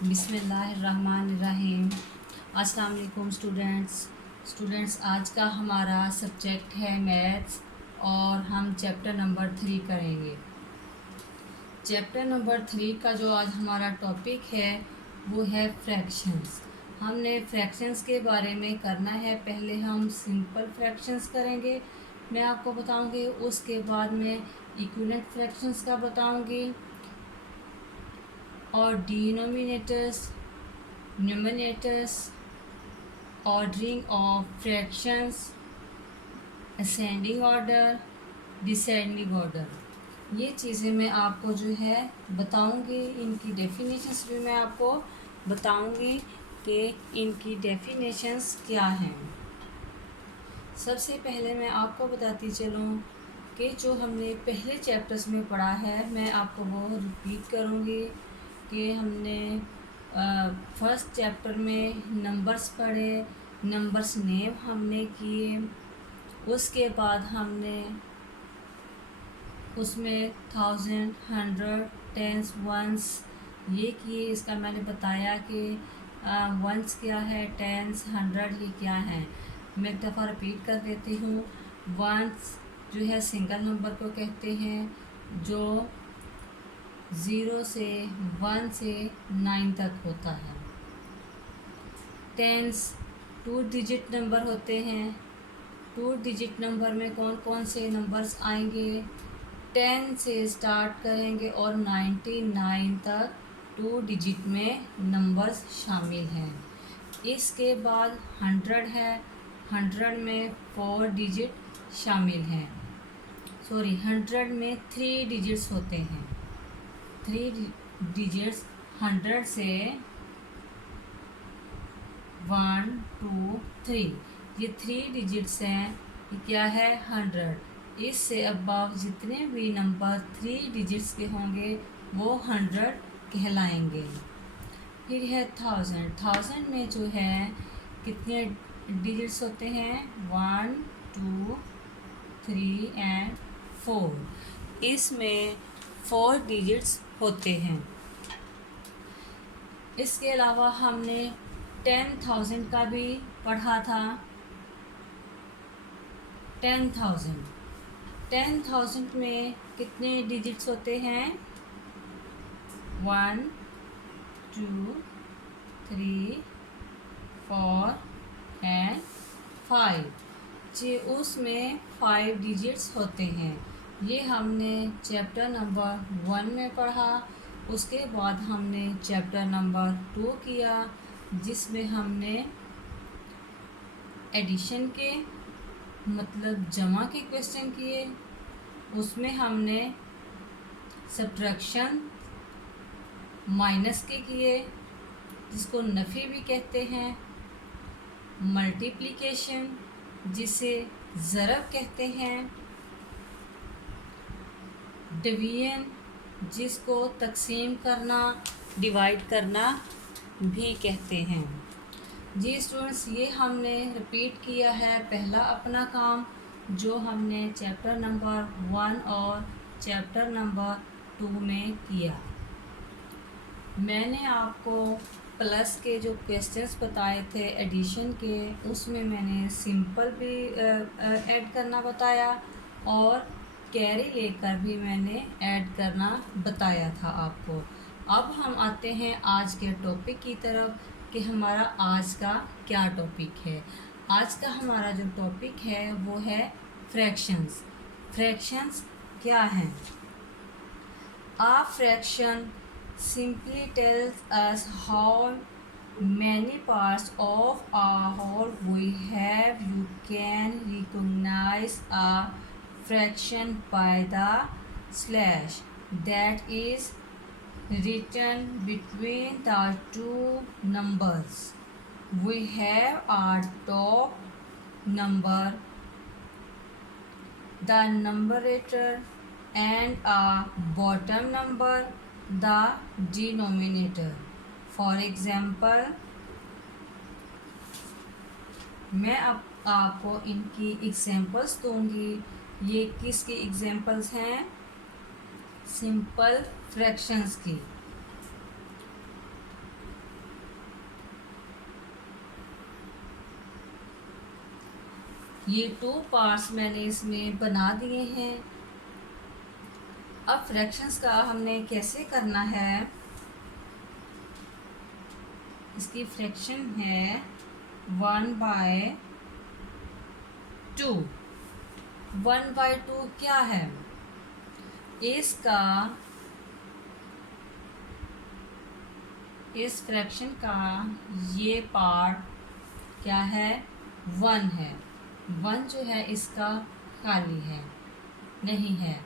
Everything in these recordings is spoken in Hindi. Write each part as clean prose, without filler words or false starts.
बिस्मिल्लाहिर्रहमानिर्रहीम। अस्सलाम वालेकुम स्टूडेंट्स, आज का हमारा सब्जेक्ट है मैथ्स और हम चैप्टर नंबर 3 करेंगे। चैप्टर नंबर 3 का जो आज हमारा टॉपिक है वो है फ्रैक्शंस। हमने फ्रैक्शंस के बारे में करना है। पहले हम सिंपल फ्रैक्शंस करेंगे, मैं आपको बताऊंगी। उसके बाद में इक्विवेलेंट फ्रैक्शंस का बताऊंगी और denominators, numerators, ordering of fractions, ascending order, descending order, ये चीज़ें मैं आपको जो है बताऊंगी। इनकी डेफिनेशंस भी मैं आपको बताऊंगी कि इनकी डेफिनेशंस क्या हैं। सबसे पहले मैं आपको बताती चलूँ कि जो हमने पहले चैप्टर्स में पढ़ा है, मैं आपको वो रिपीट करूँगी कि हमने फर्स्ट चैप्टर में नंबर्स पढ़े, नंबर्स नेम हमने किए। उसके बाद हमने उसमें 1000, 100, टेंस, वंस ये किए। इसका मैंने बताया कि वंस क्या है, टेंस, 100 ये क्या है। मैं एक दफ़ा रिपीट कर देती हूँ। वंस जो है सिंगल नंबर को कहते हैं, जो 0 से 1 से 9 तक होता है। टेंस 2 डिजिट नंबर होते हैं। 2 डिजिट नंबर में कौन कौन से नंबर्स आएंगे? 10 से स्टार्ट करेंगे और 99 तक 2 डिजिट में नंबर्स शामिल हैं। इसके बाद 100 है, 100 में 4 डिजिट शामिल हैं। 100 में 3 डिजिट्स होते हैं। 3 डिजिट्स 100 से 1, 2, 3, ये 3 डिजिट्स हैं। ये क्या है? 100। इससे अबव जितने भी नंबर 3 डिजिट्स के होंगे वो 100 कहलाएंगे। फिर है 1000। 1000 में जो है कितने डिजिट्स होते हैं? 1, 2, 3 एंड 4। इसमें 4 डिजिट्स होते हैं। इसके अलावा हमने 10,000 का भी पढ़ा था। 10,000 में कितने डिजिट्स होते हैं? 1, 2, 3, 4 एंड 5 जी। उसमें 5 डिजिट्स होते हैं। ये हमने चैप्टर नंबर 1 में पढ़ा। उसके बाद हमने चैप्टर नंबर 2 किया, जिसमें हमने एडिशन के मतलब जमा के क्वेश्चन किए। उसमें हमने सब्ट्रैक्शन माइनस के किए, जिसको नफ़ी भी कहते हैं, मल्टीप्लिकेशन जिसे ज़रब कहते हैं, डिवीजन जिसको तकसीम करना, डिवाइड करना भी कहते हैं। जी स्टूडेंट्स, ये हमने रिपीट किया है पहला अपना काम जो हमने चैप्टर नंबर 1 और चैप्टर नंबर 2 में किया। मैंने आपको प्लस के जो क्वेश्चंस बताए थे एडिशन के, उसमें मैंने सिंपल भी ऐड करना बताया और कैरी लेकर भी मैंने ऐड करना बताया था आपको। अब हम आते हैं आज के टॉपिक की तरफ कि हमारा आज का क्या टॉपिक है। आज का हमारा जो टॉपिक है वो है फ्रैक्शंस। फ्रैक्शंस क्या हैं? A fraction simply tells us how many parts of a whole we have. You can recognize a fraction by the slash that is written between the two numbers. We have a top number, the numerator, and a bottom number, the denominator. For example, मैं अब आपको इनकी एग्जांपल्स दूंगी। ये किसकी एग्जांपल्स हैं? सिंपल फ्रैक्शंस की। ये 2 पार्ट्स मैंने इसमें बना दिए हैं। अब फ्रैक्शंस का हमने कैसे करना है, इसकी फ्रैक्शन है 1/2। 1/2 क्या है, इसका इस फ्रैक्शन का ये पार्ट क्या है, 1 है। 1 जो है इसका खाली है, नहीं है।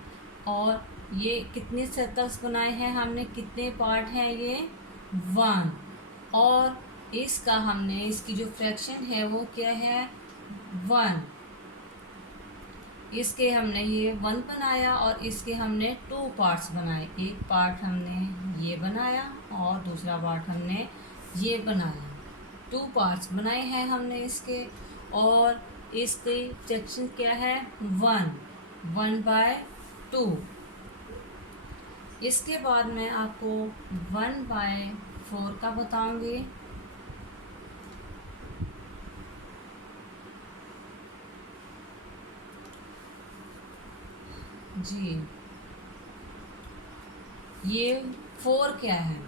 और ये कितने सर्कल्स बनाए हैं हमने, कितने पार्ट हैं ये, 1। और इसका हमने, इसकी जो फ्रैक्शन है वो क्या है, 1। इसके हमने ये 1 बनाया और इसके हमने 2 पार्ट्स बनाए। एक पार्ट हमने ये बनाया और दूसरा पार्ट हमने ये बनाया। 2 पार्ट्स बनाए हैं हमने इसके, और इसकी फ्रैक्शन क्या है, 1/2। इसके बाद मैं आपको 1/4 का बताऊंगी। जी, ये 4 क्या है,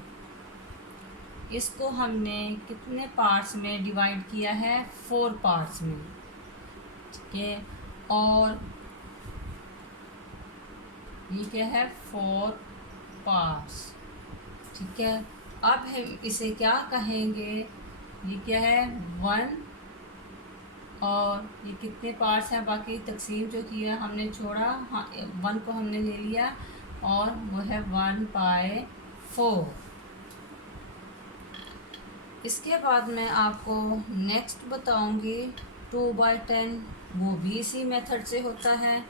इसको हमने कितने पार्ट्स में डिवाइड किया है, 4 पार्ट्स में, ठीक है। और ये क्या है, 4 पार्ट्स, ठीक है। अब हम इसे क्या कहेंगे, ये क्या है, 1। और ये कितने पार्ट्स हैं, बाकी तकसीम जो किया हमने छोड़ा, हाँ 1 को हमने ले लिया और वो है 1/4। इसके बाद मैं आपको नेक्स्ट बताऊंगी 2/10, वो भी इसी मेथड से होता है।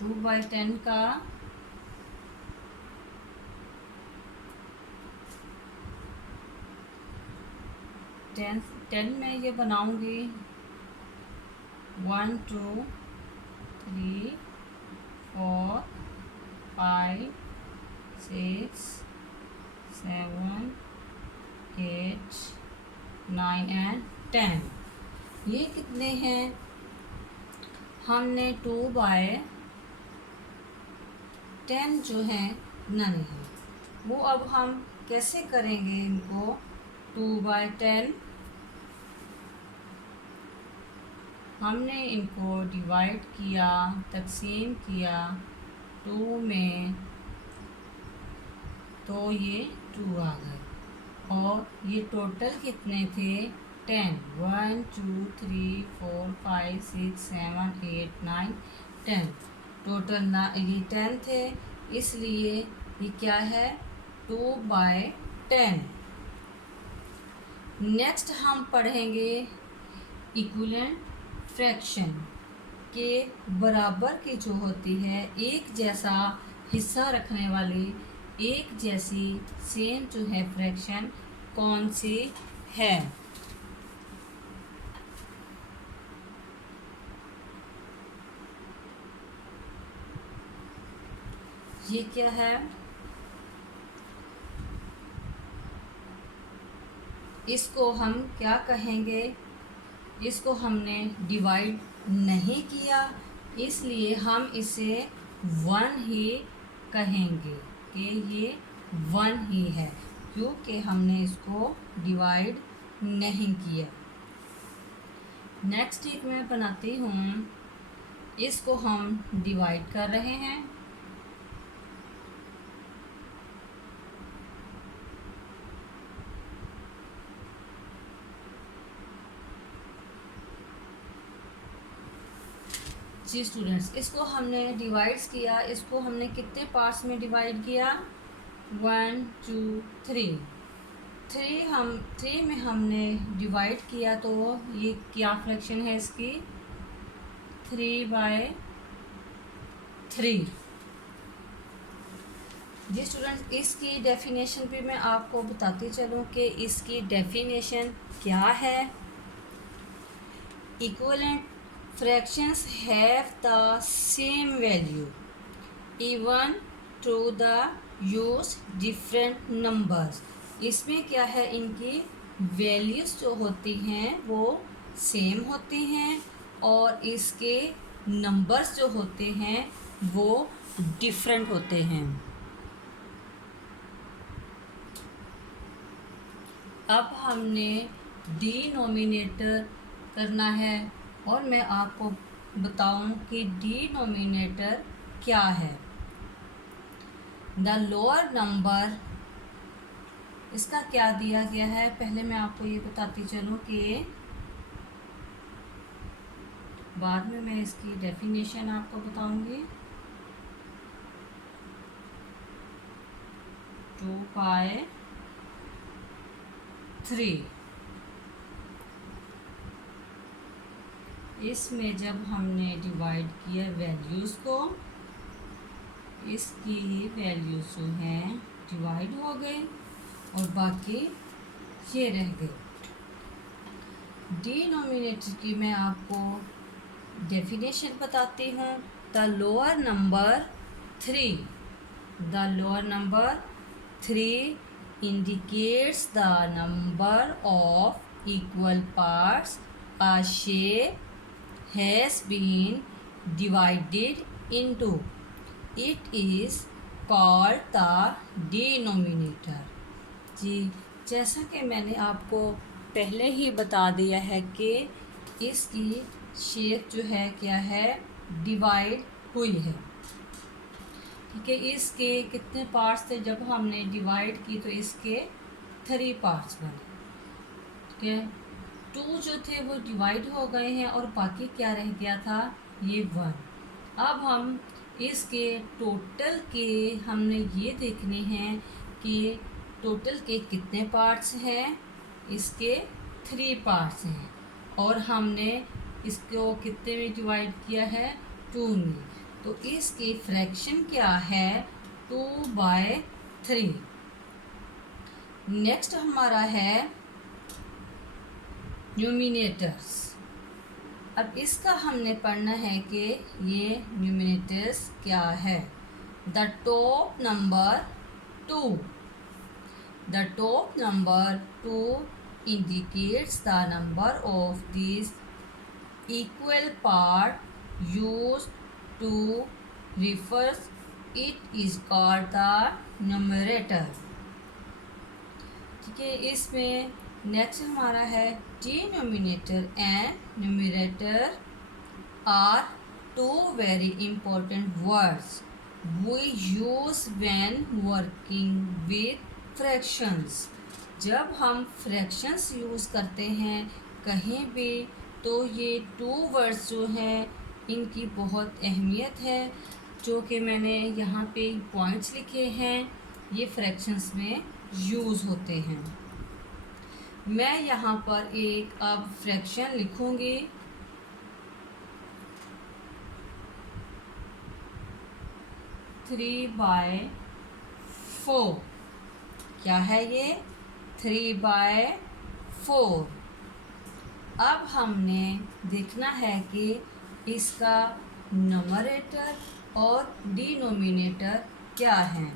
2/10 का 10 में ये बनाऊंगी 1 2 3 4 5 6 7 8 9 एंड 10। ये कितने हैं, हमने 2/10 जो है नन है, वो अब हम कैसे करेंगे इनको, 2/10 हमने इनको डिवाइड किया, तकसीम किया 2 में, तो ये 2 आ गए। और ये टोटल कितने थे, 10, 1 2 3 4 5 6 7 8 9 10, टोटल ना ये 10 थे, इसलिए ये क्या है, 2/10। नेक्स्ट हम पढ़ेंगे इक्विवेलेंट फ्रैक्शन के बराबर की जो होती है, एक जैसा हिस्सा रखने वाली, एक जैसी सेम जो है फ्रैक्शन कौन सी है। ये क्या है, इसको हम क्या कहेंगे, इसको हमने डिवाइड नहीं किया, इसलिए हम इसे 1 ही कहेंगे कि ये 1 ही है, क्योंकि हमने इसको डिवाइड नहीं किया। नेक्स्ट एक मैं बनाती हूँ, इसको हम डिवाइड कर रहे हैं। जी स्टूडेंट्स, इसको हमने डिवाइड्स किया, इसको हमने कितने पार्ट्स में डिवाइड किया, 1 2 3 3 में हमने डिवाइड किया, तो ये क्या फ्रैक्शन है इसकी, 3/3। जी स्टूडेंट्स, इसकी डेफिनेशन भी मैं आपको बताती चलूँ कि इसकी डेफिनेशन क्या है। Equivalent fractions have the same value even to the use different numbers। इसमें क्या है, इनकी वैल्यूज़ जो होती हैं वो सेम होते हैं और इसके नंबर्स जो होते हैं वो डिफरेंट होते हैं। अब हमने डिनोमिनेटर करना है और मैं आपको बताऊं कि डिनोमिनेटर क्या है। द लोअर नंबर, इसका क्या दिया गया है, पहले मैं आपको ये बताती चलूं कि बाद में मैं इसकी डेफिनेशन आपको बताऊंगी। 2/3 इसमें जब हमने डिवाइड किया वैल्यूज़ को, इसकी वैल्यूज़ जो हैं डिवाइड हो गई और बाकी ये रह गए। डिनोमिनेटर की मैं आपको डेफिनेशन बताती हूँ। The lower number 3 indicates the number of equal parts a shape has been divided into. It is called the denominator. जी, जैसा कि मैंने आपको पहले ही बता दिया है कि इसकी शेप जो है क्या है, डिवाइड हुई है। ठीक है, इसके कितने पार्ट्स थे, जब हमने डिवाइड की तो इसके 3 पार्ट्स बने। ठीक है, 2 जो थे वो डिवाइड हो गए हैं और बाकी क्या रह गया था, ये 1। अब हम इसके टोटल के हमने ये देखने हैं कि टोटल के कितने पार्ट्स हैं, इसके 3 पार्ट्स हैं और हमने इसको कितने में डिवाइड किया है, 2 में। तो इसकी फ्रैक्शन क्या है, 2/3। नेक्स्ट हमारा है न्यूमिनेटर्स। अब इसका हमने पढ़ना है कि ये न्यूमिनेटर्स क्या है। The top number 2 indicates the number of these equal part used to refer it is called the numerator। ठीक है, इसमें नेक्स्ट हमारा है denominator and numerator are 2 very important words we use when working with fractions। जब हम फ्रैक्शंस यूज़ करते हैं कहीं भी तो ये 2 वर्ड्स जो हैं इनकी बहुत अहमियत है, जो कि मैंने यहाँ पे पॉइंट्स लिखे हैं, ये फ्रैक्शंस में यूज़ होते हैं। मैं यहाँ पर एक अब फ्रैक्शन लिखूँगी। 3/4 क्या है ये, 3/4। अब हमने देखना है कि इसका न्यूमरेटर और डिनोमिनेटर क्या है।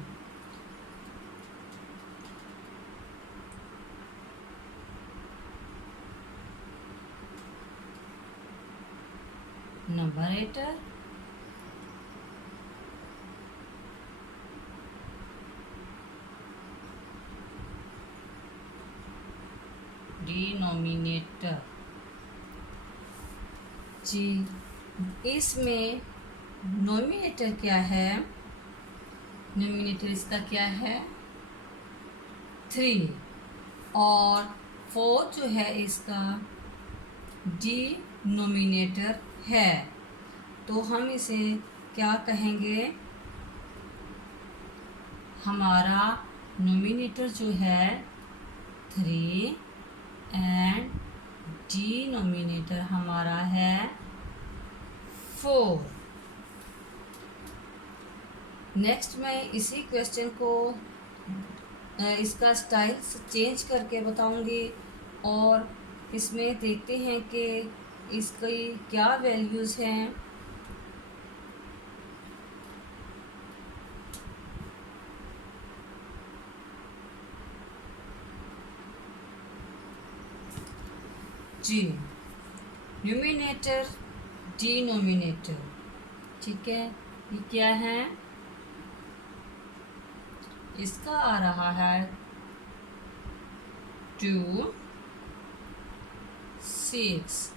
न्यूमरेटर डिनोमिनेटर जी, इसमें नोमिनेटर क्या है, नोमिनेटर इसका क्या है 3 और 4 जो है इसका डिनोमिनेटर है। तो हम इसे क्या कहेंगे, हमारा नोमिनेटर जो है 3 एंड डिनोमिनेटर हमारा है 4। नेक्स्ट मैं इसी क्वेश्चन को इसका स्टाइल चेंज करके बताऊंगी और इसमें देखते हैं कि इसकी क्या वैल्यूज़ हैं। जी, न्यूमिनेटर डिनोमिनेटर, ठीक है, ये क्या है, इसका आ रहा है 2 6।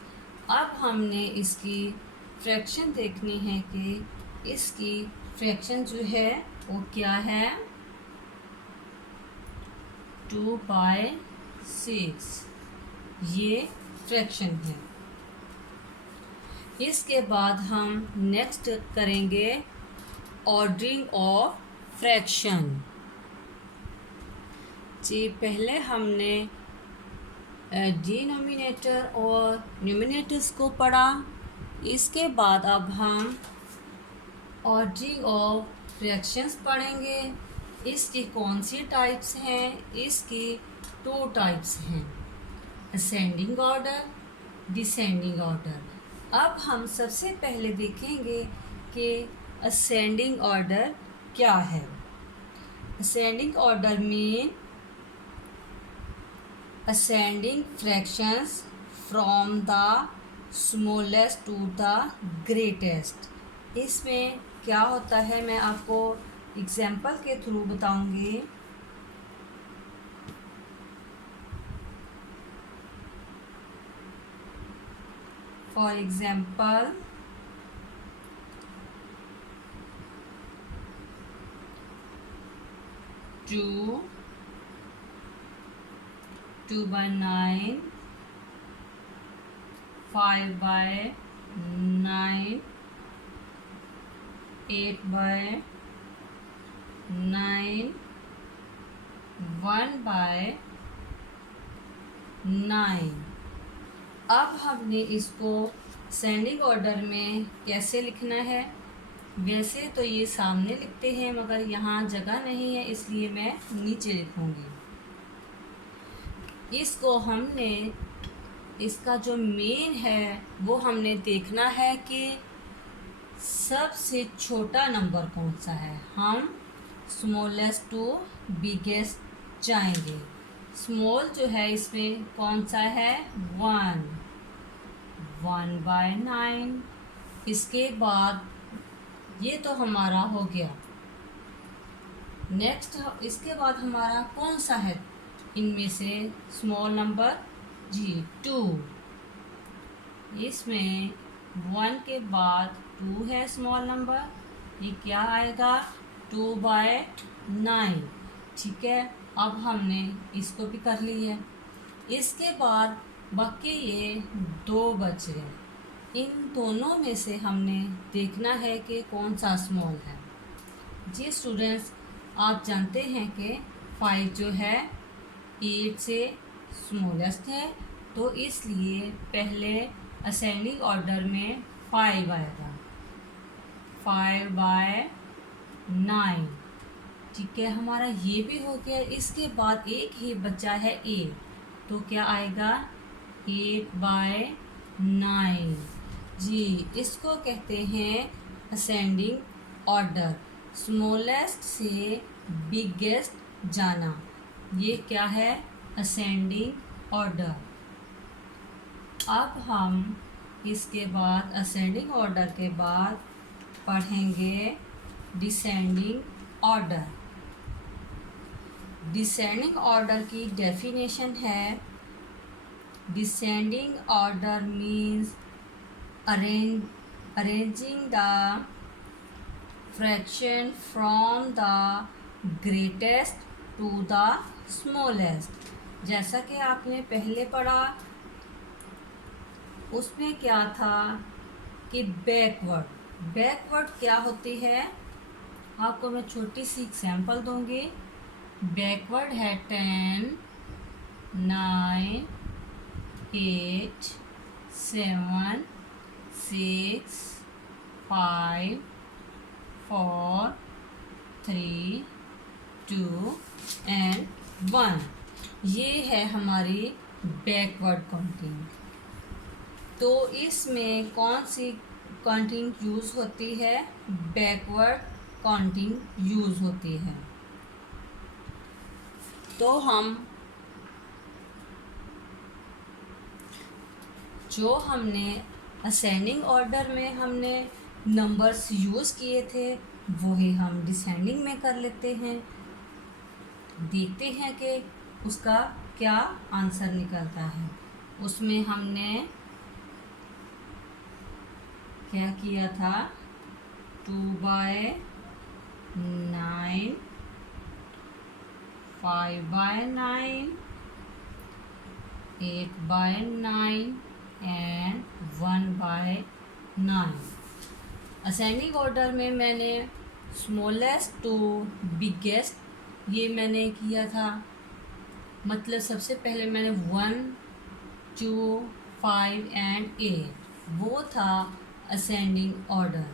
अब हमने इसकी फ्रैक्शन देखनी है कि इसकी फ्रैक्शन जो है वो क्या है, 2/6, ये फ्रैक्शन है। इसके बाद हम नेक्स्ट करेंगे ऑर्डरिंग ऑफ फ्रैक्शन। जी, पहले हमने डिनोमिनेटर और न्यूमिनेटर्स को पढ़ा। इसके बाद अब हम ऑर्डरिंग ऑफ फ्रैक्शंस पढ़ेंगे। इसकी कौन सी टाइप्स हैं, इसकी 2 टाइप्स हैं, असेंडिंग ऑर्डर, डिसेंडिंग ऑर्डर। अब हम सबसे पहले देखेंगे कि असेंडिंग ऑर्डर क्या है। Ascending order mean ascending fractions from the smallest to the greatest। इसमें क्या होता है मैं आपको एग्जाम्पल के थ्रू बताऊंगी। For example, 2/9, 5/9, 8/9, 1/9। अब हमने इसको असेंडिंग ऑर्डर में कैसे लिखना है, वैसे तो ये सामने लिखते हैं मगर यहाँ जगह नहीं है, इसलिए मैं नीचे लिखूँगी। इसको हमने, इसका जो मेन है वो हमने देखना है कि सबसे छोटा नंबर कौन सा है। हम स्मॉलेस्ट टू बिगेस्ट जाएंगे। स्मॉल जो है इसमें कौन सा है, 1/9। इसके बाद ये तो हमारा हो गया। नेक्स्ट इसके बाद हमारा कौन सा है इनमें से स्मॉल नंबर, जी 2। इसमें 1 के बाद 2 है स्मॉल नंबर, ये क्या आएगा, 2/9, ठीक है। अब हमने इसको भी कर ली है। इसके बाद बाकी ये 2 बच गए। इन दोनों में से हमने देखना है कि कौन सा स्मॉल है। जी स्टूडेंट्स, आप जानते हैं कि 5 जो है 8 से स्मॉलेस्ट है, तो इसलिए पहले असेंडिंग ऑर्डर में 5 आएगा, 5/9, ठीक है। हमारा ये भी हो गया। इसके बाद एक ही बचा है 8, तो क्या आएगा, 8/9। जी, इसको कहते हैं असेंडिंग ऑर्डर, स्मॉलेस्ट से बिगेस्ट जाना, ये क्या है, असेंडिंग ऑर्डर। अब हम इसके बाद असेंडिंग ऑर्डर के बाद पढ़ेंगे डिसेंडिंग ऑर्डर। डिसेंडिंग ऑर्डर की डेफिनेशन है, descending order means arranging the fraction from the greatest to the smallest। जैसा कि आपने पहले पढ़ा, उसमें क्या था कि बैकवर्ड क्या होती है, आपको मैं छोटी सी एग्जाम्पल दूंगी। बैकवर्ड है 10, 9, 8, 7, 6, 5, 4, 3, 2 and 1। ये है हमारी बैकवर्ड काउंटिंग। तो इसमें कौन सी काउंटिंग यूज़ होती है, बैकवर्ड काउंटिंग यूज़ होती है। तो हम जो हमने असेंडिंग ऑर्डर में हमने नंबर्स यूज़ किए थे वही हम डिसेंडिंग में कर लेते हैं। देखते हैं कि उसका क्या आंसर निकलता है। उसमें हमने क्या किया था, 2/9, 5/9, 8/9 एंड 1/9। असेंडिंग ऑर्डर में मैंने स्मॉलेस्ट टू बिगेस्ट ये मैंने किया था। मतलब सबसे पहले मैंने 1, 2, 5 एंड 8 वो था असेंडिंग ऑर्डर।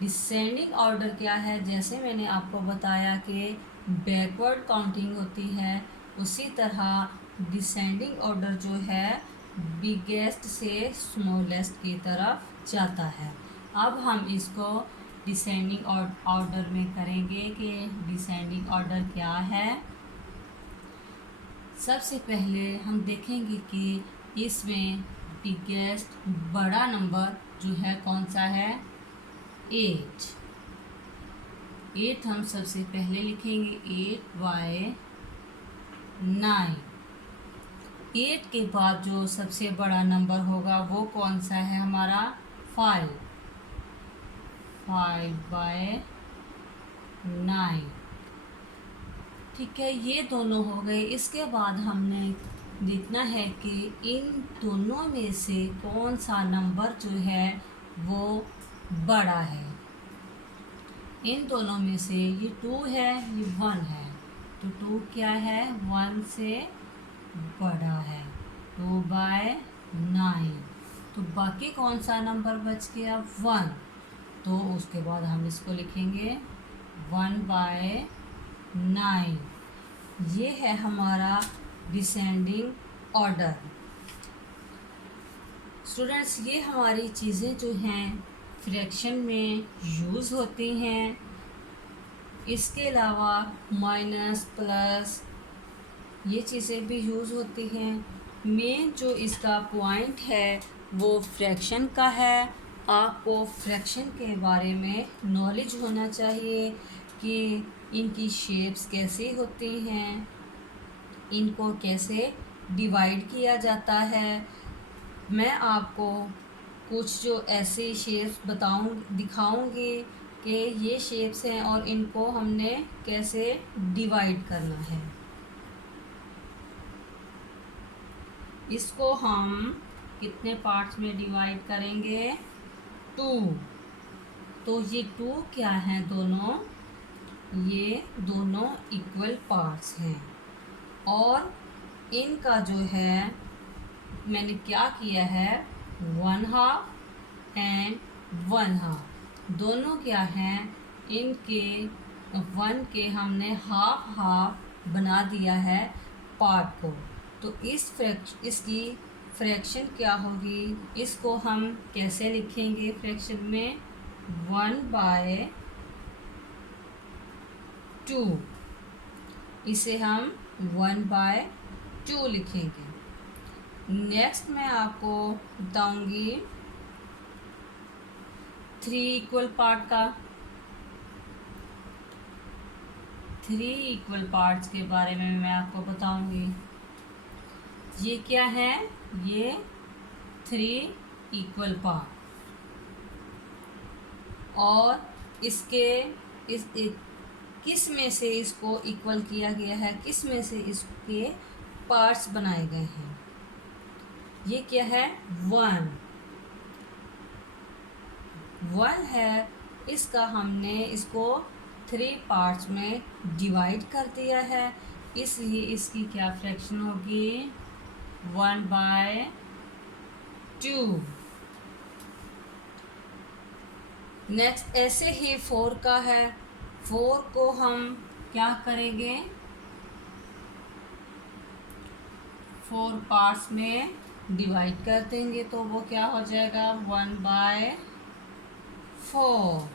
डिसेंडिंग ऑर्डर क्या है, जैसे मैंने आपको बताया कि बैकवर्ड काउंटिंग होती है, उसी तरह डिसेंडिंग ऑर्डर जो है बिगेस्ट से स्मॉलेस्ट की तरफ जाता है। अब हम इसको डिसेंडिंग ऑर्डर में करेंगे कि डिसेंडिंग ऑर्डर क्या है। सबसे पहले हम देखेंगे कि इसमें बिगेस्ट बड़ा नंबर जो है कौन सा है, 8। 8 हम सबसे पहले लिखेंगे, 8/9। 8 के बाद जो सबसे बड़ा नंबर होगा वो कौन सा है हमारा, 5। 5/9। ठीक है, ये दोनों हो गए। इसके बाद हमने देखना है कि इन दोनों में से कौन सा नंबर जो है वो बड़ा है। इन दोनों में से ये 2 है, ये 1 है, तो 2 क्या है, 1 से बड़ा है, 2/9। तो बाकी कौन सा नंबर बच गया, 1। तो उसके बाद हम इसको लिखेंगे 1/9। ये है हमारा डिसेंडिंग ऑर्डर। स्टूडेंट्स, ये हमारी चीज़ें जो हैं फ्रैक्शन में यूज़ होती हैं। इसके अलावा माइनस, प्लस ये चीज़ें भी यूज़ होती हैं। मेन जो इसका पॉइंट है वो फ्रैक्शन का है। आपको फ्रैक्शन के बारे में नॉलेज होना चाहिए कि इनकी शेप्स कैसी होती हैं, इनको कैसे डिवाइड किया जाता है। मैं आपको कुछ जो ऐसे शेप्स दिखाऊंगी कि ये शेप्स हैं और इनको हमने कैसे डिवाइड करना है। इसको हम कितने पार्ट्स में डिवाइड करेंगे, 2। तो ये 2 क्या हैं, दोनों ये दोनों इक्वल पार्ट्स हैं। और इनका जो है मैंने क्या किया है, 1/2 एंड 1/2 दोनों क्या हैं, इनके 1 के हमने हाफ बना दिया है पार्ट को। तो इसकी फ्रैक्शन क्या होगी, इसको हम कैसे लिखेंगे फ्रैक्शन में, 1/2। इसे हम 1/2 लिखेंगे। नेक्स्ट मैं आपको बताऊंगी 3 इक्वल पार्ट का। 3 इक्वल पार्ट्स के बारे में मैं आपको बताऊंगी। ये क्या है, ये 3 इक्वल पार्ट। और इसके किस में से इसको इक्वल किया गया है, किस में से इसके पार्ट्स बनाए गए हैं। ये क्या है, 1 है। इसका हमने इसको 3 पार्ट्स में डिवाइड कर दिया है, इसलिए इसकी क्या फ्रैक्शन होगी, 1/2। नेक्स्ट ऐसे ही 4 का है। 4 को हम क्या करेंगे, 4 पार्ट्स में डिवाइड कर देंगे, तो वो क्या हो जाएगा, 1/4।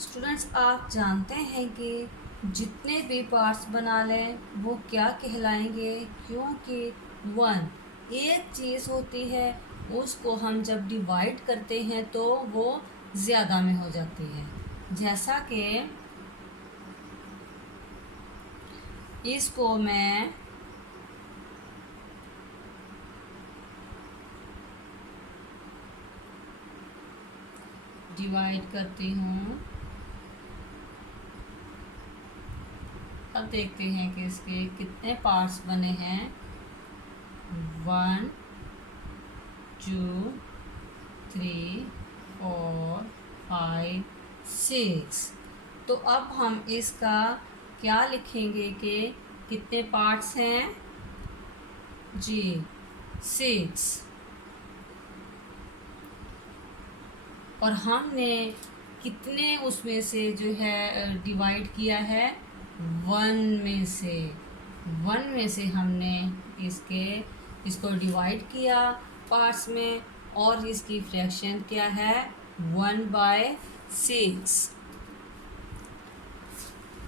स्टूडेंट्स, आप जानते हैं कि जितने भी पार्ट्स बना लें वो क्या कहलाएंगे, क्योंकि 1 एक चीज़ होती है उसको हम जब डिवाइड करते हैं तो वो ज़्यादा में हो जाती है। जैसा कि इसको मैं डिवाइड करती हूँ। अब देखते हैं कि इसके कितने पार्ट्स बने हैं। 1 2 3 4 5 6। तो अब हम इसका क्या लिखेंगे कि कितने पार्ट्स हैं जी, 6। और हमने कितने उसमें से जो है डिवाइड किया है, 1 में से। 1 में से हमने इसको डिवाइड किया पार्ट्स में, और इसकी फ्रैक्शन क्या है, 1/6।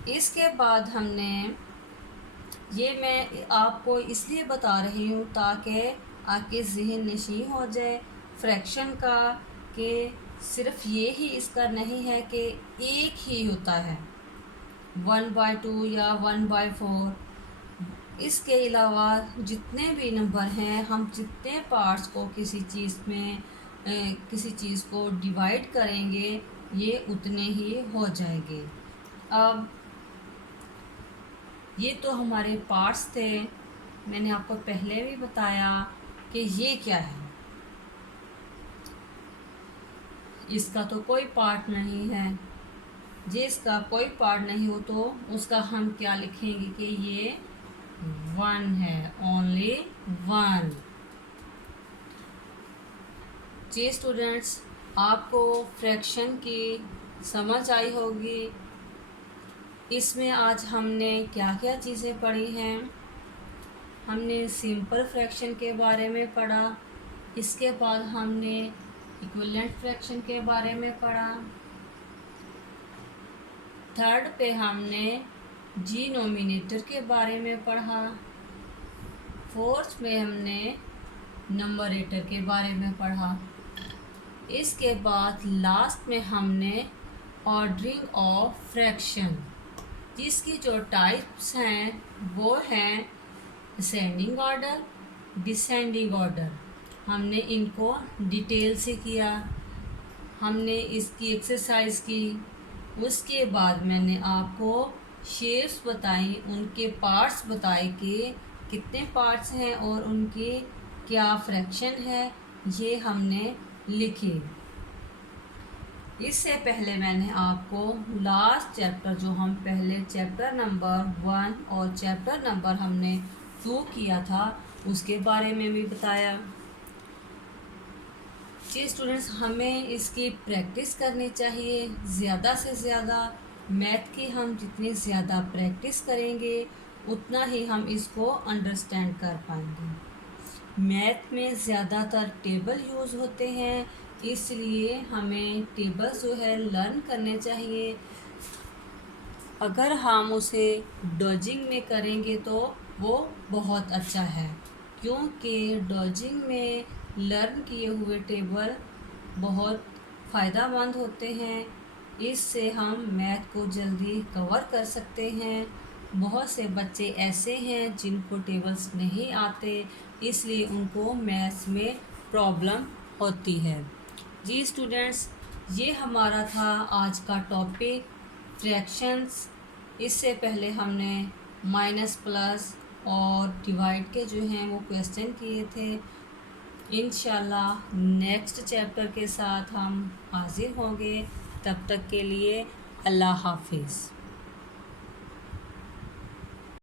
इसके बाद हमने ये मैं आपको इसलिए बता रही हूँ ताकि आपके ज़हन नशीं हो जाए फ्रैक्शन का, कि सिर्फ ये ही इसका नहीं है कि एक ही होता है 1/2 या 1/4। इसके अलावा जितने भी नंबर हैं, हम जितने पार्ट्स को किसी चीज़ को डिवाइड करेंगे ये उतने ही हो जाएंगे। अब ये तो हमारे पार्ट्स थे। मैंने आपको पहले भी बताया कि ये क्या है, इसका तो कोई पार्ट नहीं है। जिसका कोई पार्ट नहीं हो तो उसका हम क्या लिखेंगे कि ये 1 है, ओनली 1। जी स्टूडेंट्स, आपको फ्रैक्शन की समझ आई होगी। इसमें आज हमने क्या क्या चीज़ें पढ़ी हैं। हमने सिंपल फ्रैक्शन के बारे में पढ़ा, इसके बाद हमने इक्विवेलेंट फ्रैक्शन के बारे में पढ़ा। थर्ड पे हमने डिनोमिनेटर के बारे में पढ़ा। फोर्थ में हमने नंबरेटर के बारे में पढ़ा। इसके बाद लास्ट में हमने ऑर्डरिंग ऑफ फ्रैक्शन, जिसकी जो टाइप्स हैं वो हैं असेंडिंग ऑर्डर, डिसेंडिंग ऑर्डर। हमने इनको डिटेल से किया, हमने इसकी एक्सरसाइज की। उसके बाद मैंने आपको शेप्स बताई, उनके पार्ट्स बताए कि कितने पार्ट्स हैं और उनकी क्या फ्रैक्शन है, ये हमने लिखी। इससे पहले मैंने आपको लास्ट चैप्टर, जो हम पहले चैप्टर नंबर 1 और चैप्टर नंबर हमने 2 किया था, उसके बारे में भी बताया। जी स्टूडेंट्स, हमें इसकी प्रैक्टिस करनी चाहिए ज़्यादा से ज़्यादा। मैथ की हम जितनी ज़्यादा प्रैक्टिस करेंगे उतना ही हम इसको अंडरस्टैंड कर पाएंगे। मैथ में ज़्यादातर टेबल यूज़ होते हैं, इसलिए हमें टेबल्स जो है लर्न करने चाहिए। अगर हम उसे डॉजिंग में करेंगे तो वो बहुत अच्छा है, क्योंकि डॉजिंग में लर्न किए हुए टेबल बहुत फ़ायदेमंद होते हैं। इससे हम मैथ को जल्दी कवर कर सकते हैं। बहुत से बच्चे ऐसे हैं जिनको टेबल्स नहीं आते, इसलिए उनको मैथ्स में प्रॉब्लम होती है। जी स्टूडेंट्स, ये हमारा था आज का टॉपिक फ्रैक्शंस। इससे पहले हमने माइनस, प्लस और डिवाइड के जो हैं वो क्वेश्चन किए थे। इंशाल्लाह नेक्स्ट चैप्टर के साथ हम हाजिर होंगे। तब तक के लिए अल्लाह हाफिज़।